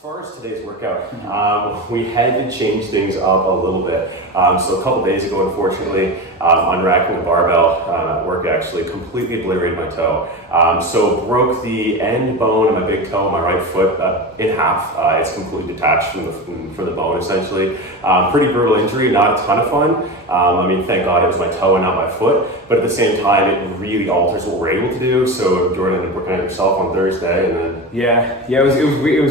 far as today's workout, we had to change things up a little bit. So a couple days ago, unfortunately, unracking the barbell at work actually completely obliterated my toe. So broke the end bone of my big toe, my right foot, in half. It's completely detached from the bone, essentially. Pretty brutal injury, not a ton of fun. I mean, thank God it was my toe and not my foot. But at the same time, it really alters what we're able to do. So Jordan ended up working on herself on Thursday, and then it was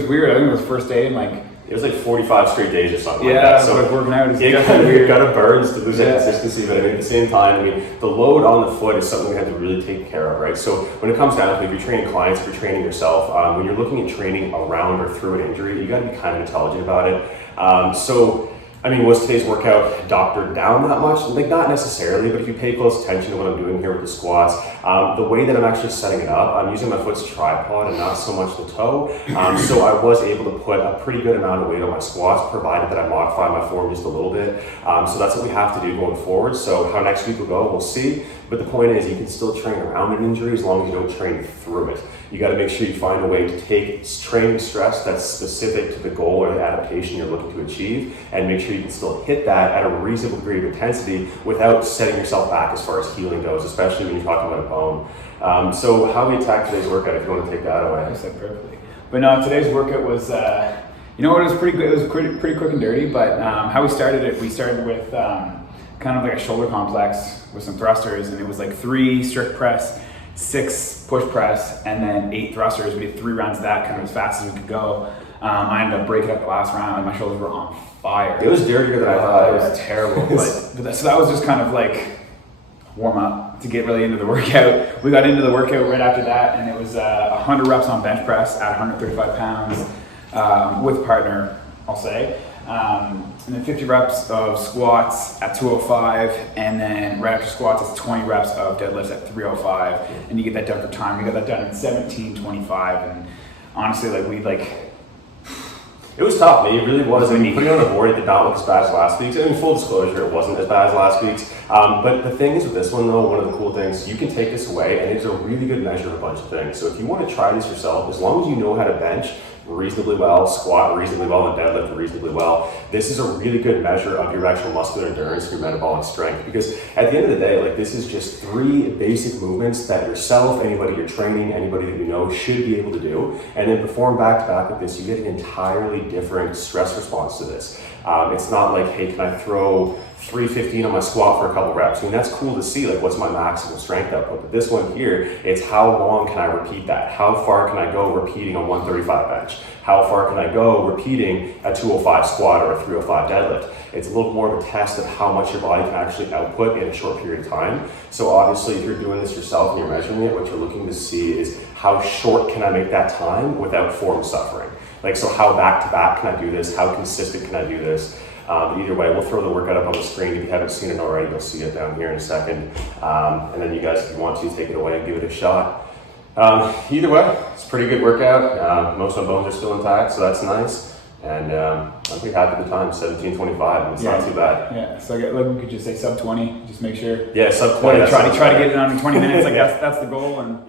weird. I think it was the first day, and it was like 45 straight days or something like that. So working out is it kind of burns to lose that consistency, but I mean, at the same time, I mean, the load on the foot is something we have to really take care of, right? So when it comes down to it, if you're training clients, if you're training yourself, when you're looking at training around or through an injury, you got to be kind of intelligent about it. I mean, was today's workout doctored down that much? Like, not necessarily, but if you pay close attention to what I'm doing here with the squats, the way that I'm actually setting it up, I'm using my foot's tripod and not so much the toe. So I was able to put a pretty good amount of weight on my squats, provided that I modify my form just a little bit. So that's what we have to do going forward. So how next week will go, we'll see. But the point is, you can still train around an injury as long as you don't train through it. You got to make sure you find a way to take training stress that's specific to the goal or the adaptation you're looking to achieve, and make sure you can still hit that at a reasonable degree of intensity without setting yourself back as far as healing goes, especially when you're talking about a bone. So how we attack today's workout, if you want to take that away. You said perfectly. But no, today's workout was, it was pretty good. It was pretty quick and dirty, but how we started with kind of like a shoulder complex with some thrusters, and it was like 3 strict press, 6 push press, and then 8 thrusters. We did 3 rounds of that kind of as fast as we could go. I ended up breaking up the last round, and my shoulders were on fire. It was dirtier than I thought. It was terrible. So that was just kind of like warm up to get really into the workout. We got into the workout right after that, and it was 100 reps on bench press at 135 pounds with a partner, I'll say. And then 50 reps of squats at 205, and then right after squats, it's 20 reps of deadlifts at 305, and you get that done for time. We got that done in 17:25, and honestly, it was tough, man. It really was. I mean, putting it on the board, it did not look as bad as last week's. I mean, full disclosure, it wasn't as bad as last week's. But the thing is with this one, though, one of the cool things, you can take this away, and it's a really good measure of a bunch of things. So if you want to try this yourself, as long as you know how to bench reasonably well, squat reasonably well, and deadlift reasonably well, this is a really good measure of your actual muscular endurance, your metabolic strength. Because at the end of the day, this is just 3 basic movements that yourself, anybody you're training, anybody that you know should be able to do. And then perform back to back with this, you get an entirely different stress response to this. It's not like, hey, can I throw 315 on my squat for a couple reps? I mean, that's cool to see, what's my maximal strength output. But this one here, it's how long can I repeat that? How far can I go repeating a 135 bench? How far can I go repeating a 205 squat or a 305 deadlift? It's a little more of a test of how much your body can actually output in a short period of time. So obviously, if you're doing this yourself and you're measuring it, what you're looking to see is how short can I make that time without form suffering? So how back to back can I do this? How consistent can I do this? Either way, we'll throw the workout up on the screen. If you haven't seen it already, you'll see it down here in a second. And then you guys, if you want to, take it away and give it a shot. Either way, it's a pretty good workout. Most of my bones are still intact, so that's nice. And I'm pretty happy with the time, 17:25. It's not too bad. Yeah, so we could just say sub 20, just make sure. Yeah, sub 20. Try to get it under 20 minutes. That's the goal. And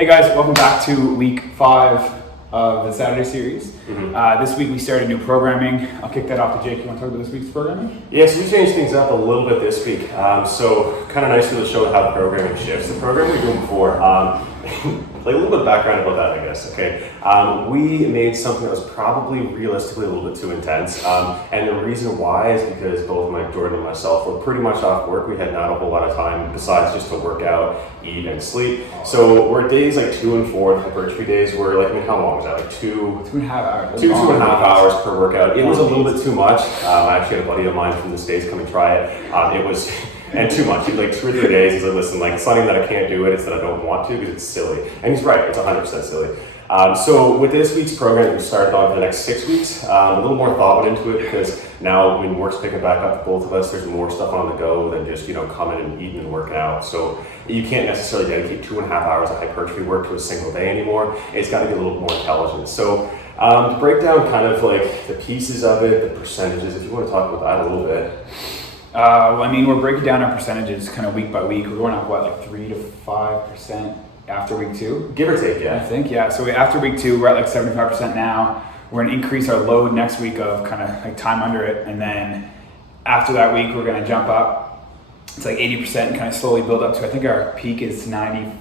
Hey guys, welcome back to week 5 of the Saturday series. This week we started new programming. I'll kick that off to Jake. You want to talk about this week's programming? Yeah, so we changed things up a little bit this week. So kind of nice to show how the programming shifts. The program we were doing before, like a little bit of background about that, I guess. Okay, we made something that was probably realistically a little bit too intense, and the reason why is because both Mike Jordan and myself were pretty much off work. We had not a whole lot of time besides just to work out, eat, and sleep. So we're days like 2 and 4, the hypertrophy days were like, I mean, how long was that? Like 2.5 hours. 2.5 hours per workout. It was a little bit too much. I actually had a buddy of mine from the States come and try it. It was. And too much. Like 2 or 3 days, he's like, listen, like it's not even that I can't do it, it's that I don't want to because it's silly. And he's right, it's 100% silly. So with this week's program, we started on for the next 6 weeks. A little more thought went into it because now when work's picking back up for both of us, there's more stuff on the go than just, coming and eating and working out. So you can't necessarily dedicate 2.5 hours of hypertrophy work to a single day anymore. It's got to be a little more intelligent. So to break down kind of like the pieces of it, the percentages, if you want to talk about that a little bit. Well, I mean, we're breaking down our percentages kind of week by week. We're going up, like 3 to 5% after week 2? Give or take, yeah. I think, yeah. So after week 2, we're at like 75% now. We're going to increase our load next week of kind of like time under it. And then after that week, we're going to jump up. It's like 80% and kind of slowly build up to, I think our peak is 95%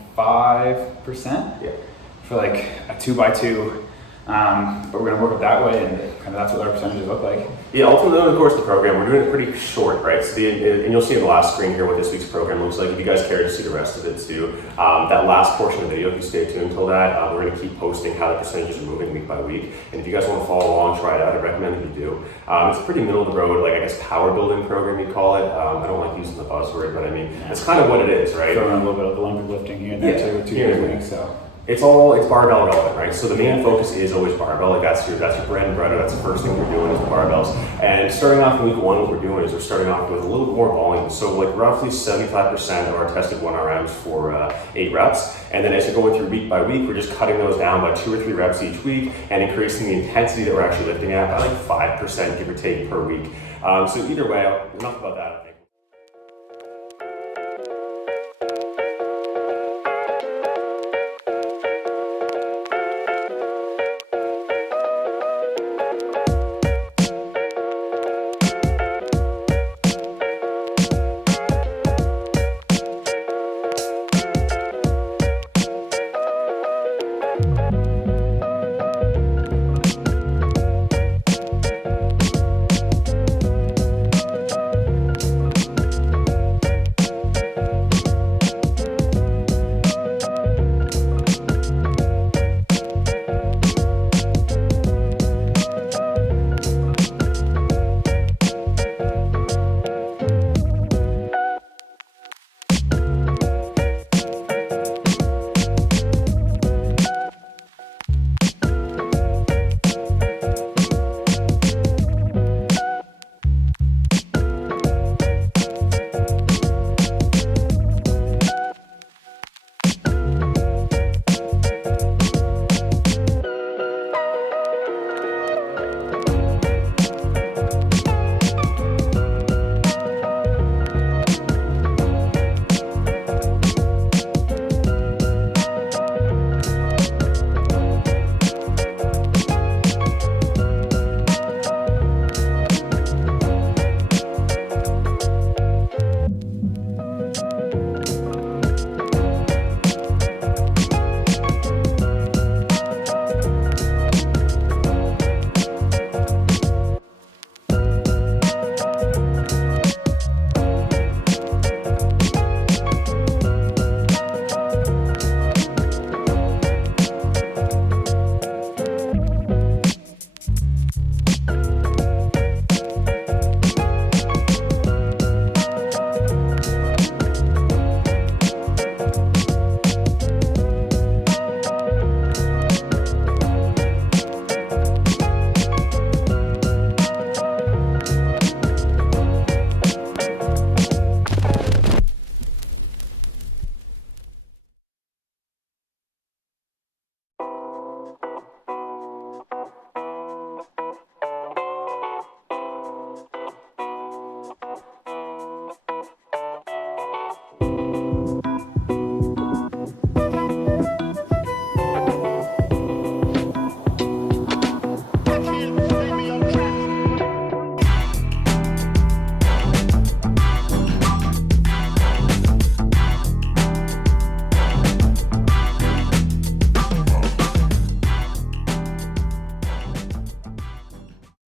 for like a 2x2. But we're going to work it that way, and kind of that's what our percentages look like. Yeah, ultimately, of course, the program, we're doing it pretty short, right? So and you'll see in the last screen here what this week's program looks like. If you guys care to see the rest of it too, that last portion of the video, if you stay tuned until that, we're going to keep posting how the percentages are moving week by week. And if you guys want to follow along, try it out, I recommend that you do. It's a pretty middle of the road, like I guess power building program you call it. I don't like using the buzzword, but I mean, that's kind of what it is, right? Throwing a little bit of Olympic lifting here and there too, 2 days a week, so. It's barbell relevant, right? So the main focus is always barbell. Like that's your bread and butter. That's the first thing we're doing is the barbells. And starting off in week 1, what we're doing is we're starting off with a little bit more volume. So like roughly 75% of our tested 1RMs for 8 reps. And then as you're going through week by week, we're just cutting those down by 2 or 3 reps each week and increasing the intensity that we're actually lifting at by like 5%, give or take, per week. So either way, enough about that, I think.